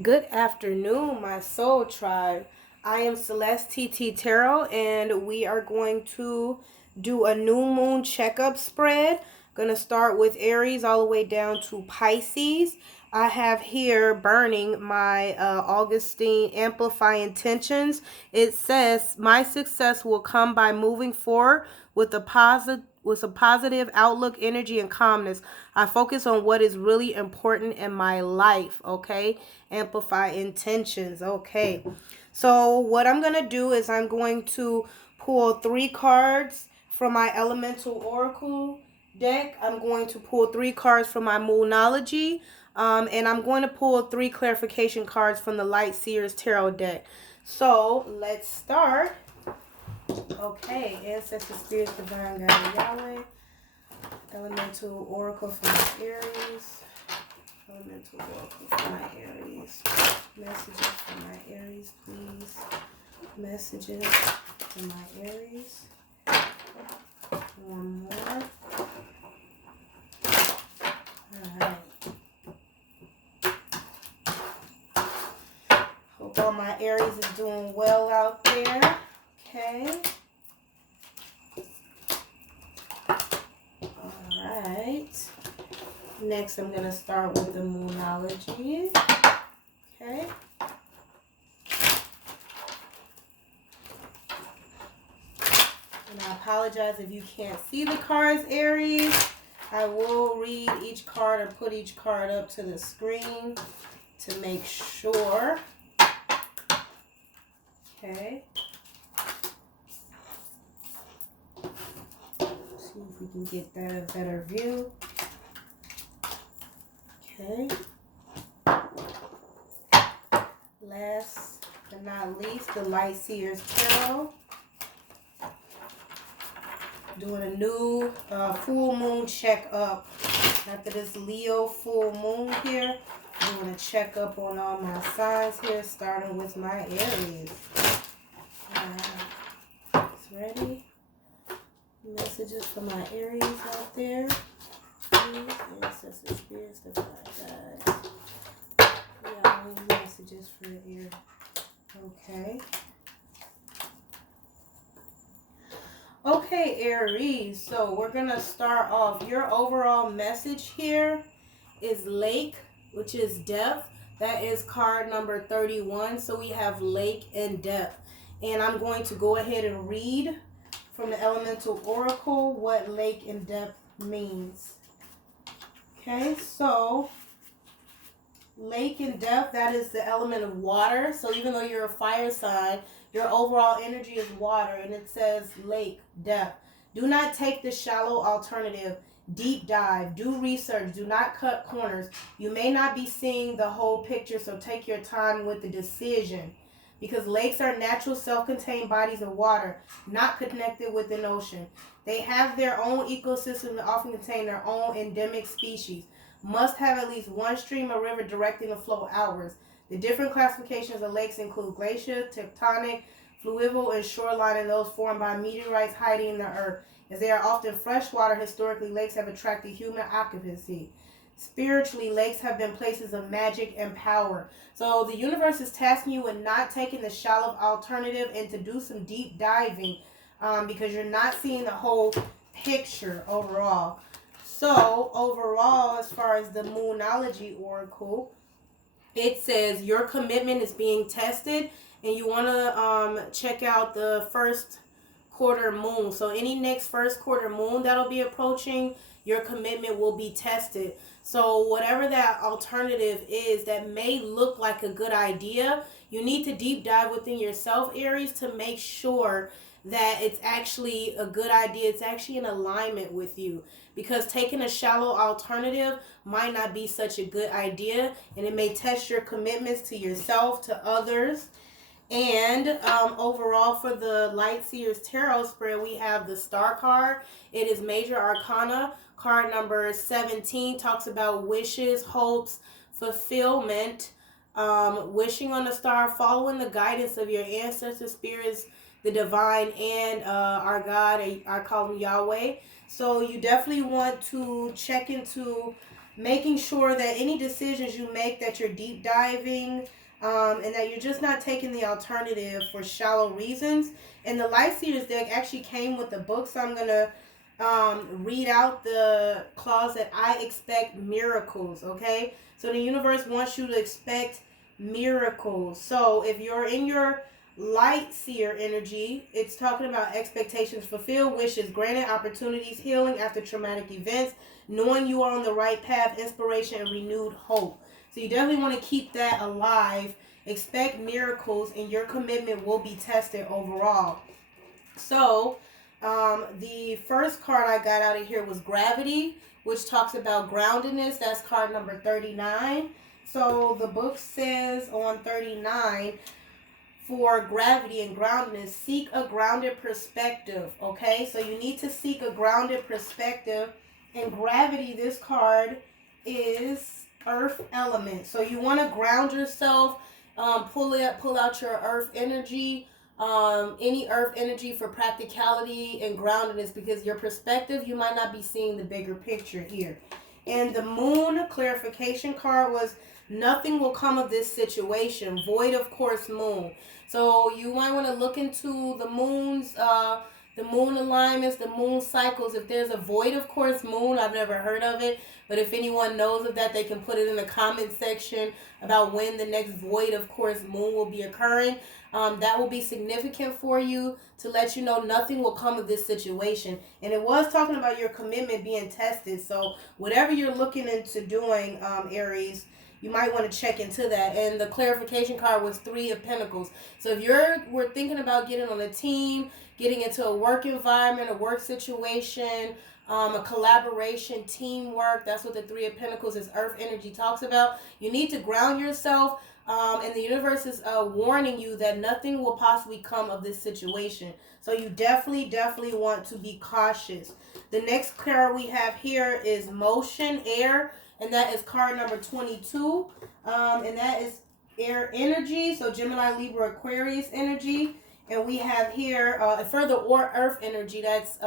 Good afternoon, my soul tribe. I am Celeste TT Tarot, and we are going to do a new moon checkup spread. Gonna start with Aries all the way down to Pisces. I have here burning my Augustine Amplify Intentions. It says, my success will come by moving forward with a positive outlook, energy, and calmness. I focus on what is really important in my life, okay? Amplify intentions, okay? So what I'm going to do is I'm going to pull 3 cards from my Elemental Oracle deck. I'm going to pull 3 cards from my Moonology. And I'm going to pull 3 clarification cards from the Light Seers Tarot deck. So let's start. Okay, Ancestor Spirits, Divine Guide, Yahweh, Elemental Oracle for my Aries, Elemental Oracle for my Aries, messages for my Aries, please, messages for my Aries, one more, alright, hope all my Aries is doing well out there, okay. Alright. Next, I'm going to start with the Moonology. Okay. And I apologize if you can't see the cards, Aries. I will read each card or put each card up to the screen to make sure. Okay. See if we can get that a better view. Okay. Last but not least, the Light Seers Tarot. Doing a new full moon checkup. After this Leo full moon here, I'm going to check up on all my signs here, starting with my Aries. It's ready. Messages for my Aries out there. Please, Ancestor Spirits, Divine Guides. Yahweh, messages for your Aries. Okay. Okay, Aries, so we're going to start off. Your overall message here is lake, which is depth. That is card number 31. So we have lake and depth. And I'm going to go ahead and read from the Elemental Oracle what lake and depth means. Okay, so lake and depth, that is the element of water. So even though you're a fire sign, your overall energy is water, and it says lake, depth. Do not take the shallow alternative. Deep dive. Do research. Do not cut corners. You may not be seeing the whole picture, so take your time with the decision. Because lakes are natural self-contained bodies of water, not connected with an ocean. They have their own ecosystem and often contain their own endemic species. Must have at least one stream or river directing the flow outwards. The different classifications of lakes include glacier, tectonic, fluvial, and shoreline, and those formed by meteorites hiding in the earth. As they are often freshwater, historically, lakes have attracted human occupancy. Spiritually, lakes have been places of magic and power. So the universe is tasking you with not taking the shallow alternative and to do some deep diving because you're not seeing the whole picture overall. So overall, as far as the Moonology Oracle, it says your commitment is being tested, and you want to check out the first quarter moon. So any next first quarter moon that'll be approaching, your commitment will be tested. So whatever that alternative is that may look like a good idea, you need to deep dive within yourself, Aries, to make sure that it's actually a good idea. It's actually in alignment with you, because taking a shallow alternative might not be such a good idea, and it may test your commitments to yourself, to others. And overall, for the Light Seers Tarot spread, we have the Star card. It is Major Arcana. Card number 17 talks about wishes, hopes, fulfillment. Wishing on the star, following the guidance of your ancestor spirits, the divine, and our God, I call him Yahweh. So you definitely want to check into making sure that any decisions you make that you're deep diving, and that you're just not taking the alternative for shallow reasons. And the Light Seers deck actually came with the book, so I'm gonna read out the clause that I expect miracles. Okay, so the universe wants you to expect miracles. So if you're in your Light Seer energy, it's talking about expectations fulfilled, wishes granted, opportunities, healing after traumatic events, knowing you are on the right path, inspiration, and renewed hope. So you definitely want to keep that alive. Expect miracles, and your commitment will be tested overall. So, the first card I got out of here was Gravity, which talks about groundedness. That's card number 39. So, the book says on 39, for gravity and groundedness, seek a grounded perspective. Okay, so you need to seek a grounded perspective. And gravity, this card is earth element. So you want to ground yourself. Pull out your earth energy. Any earth energy for practicality and groundedness, because your perspective, you might not be seeing the bigger picture here. And the moon clarification card was nothing will come of this situation. Void of course moon. So you might want to look into the moon's the moon alignments, the moon cycles. If there's a void of course moon, I've never heard of it, but if anyone knows of that, they can put it in the comment section about when the next void of course moon will be occurring. That will be significant for you to let you know nothing will come of this situation. And it was talking about your commitment being tested. So whatever you're looking into doing, Aries, you might want to check into that. And the clarification card was 3 of Pentacles. So if we're thinking about getting on a team, getting into a work environment, a work situation, a collaboration, teamwork, that's what the 3 of Pentacles is earth energy talks about. You need to ground yourself. And the universe is warning you that nothing will possibly come of this situation. So you definitely want to be cautious. The next card we have here is motion, air, and that is card number 22. And that is air energy. So Gemini, Libra, Aquarius energy. And we have here further or earth energy. That's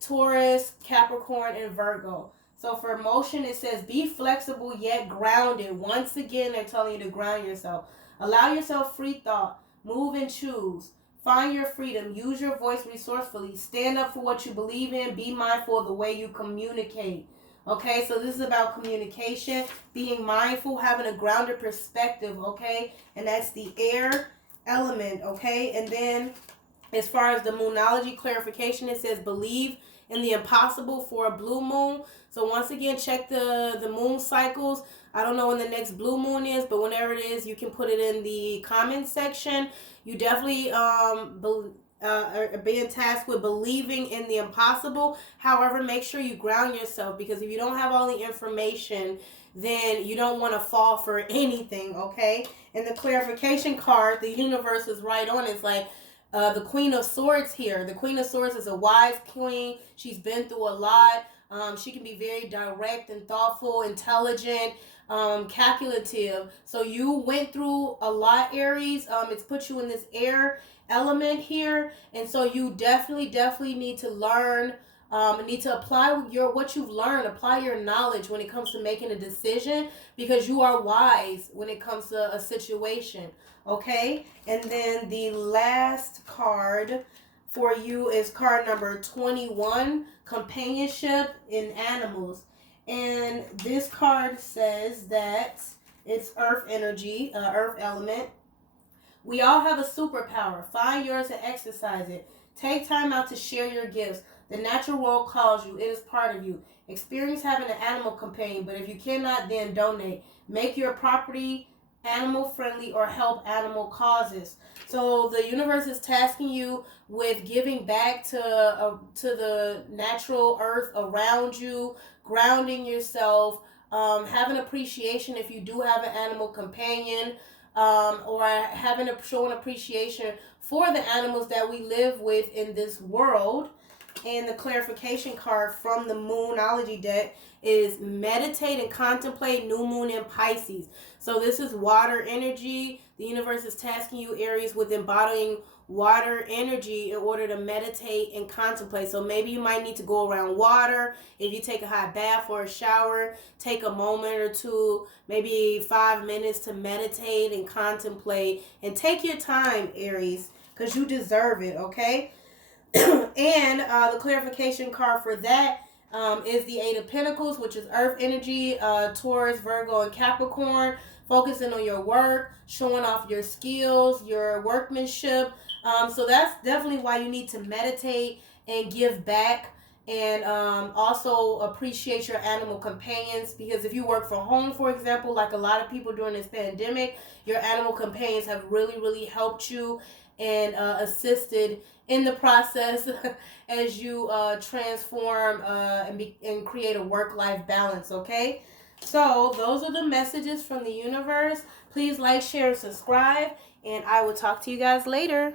Taurus, Capricorn, and Virgo. So for motion, it says, be flexible yet grounded. Once again, they're telling you to ground yourself. Allow yourself free thought. Move and choose. Find your freedom. Use your voice resourcefully. Stand up for what you believe in. Be mindful of the way you communicate. Okay, so this is about communication, being mindful, having a grounded perspective, okay? And that's the air element, okay? And then as far as the moonology clarification, it says, believe in the impossible for a blue moon. So once again, check the moon cycles. I don't know when the next blue moon is, but whenever it is, you can put it in the comment section. You definitely are being tasked with believing in the impossible. However, make sure you ground yourself, because if you don't have all the information, then you don't want to fall for anything, okay? And the clarification card, the universe is right on. It's like, the Queen of Swords here. The Queen of Swords is a wise queen. She's been through a lot. She can be very direct and thoughtful, intelligent, calculative. So you went through a lot, Aries. It's put you in this air element here. And so you definitely need to learn, need to apply what you've learned, apply your knowledge when it comes to making a decision, because you are wise when it comes to a situation. Okay, and then the last card for you is card number 21, companionship in animals. And this card says that it's earth energy, earth element. We all have a superpower. Find yours and exercise it. Take time out to share your gifts. The natural world calls you. It is part of you. Experience having an animal companion, but if you cannot, then donate. Make your property animal friendly or help animal causes. So the universe is tasking you with giving back to the natural earth around you, grounding yourself, having appreciation if you do have an animal companion, or showing appreciation for the animals that we live with in this world. And the clarification card from the Moonology deck is meditate and contemplate new moon in Pisces. So this is water energy. The universe is tasking you, Aries, with embodying water energy in order to meditate and contemplate. So maybe you might need to go around water. If you take a hot bath or a shower, take a moment or two, maybe 5 minutes to meditate and contemplate. And take your time, Aries, because you deserve it, okay? And the clarification card for that is the Eight of Pentacles, which is Earth energy, Taurus, Virgo, and Capricorn. Focusing on your work, showing off your skills, your workmanship. So that's definitely why you need to meditate and give back. And also appreciate your animal companions, because if you work from home, for example, like a lot of people during this pandemic, your animal companions have really, really helped you and assisted in the process as you transform and create a work-life balance, okay? So those are the messages from the universe. Please like, share, and subscribe, and I will talk to you guys later.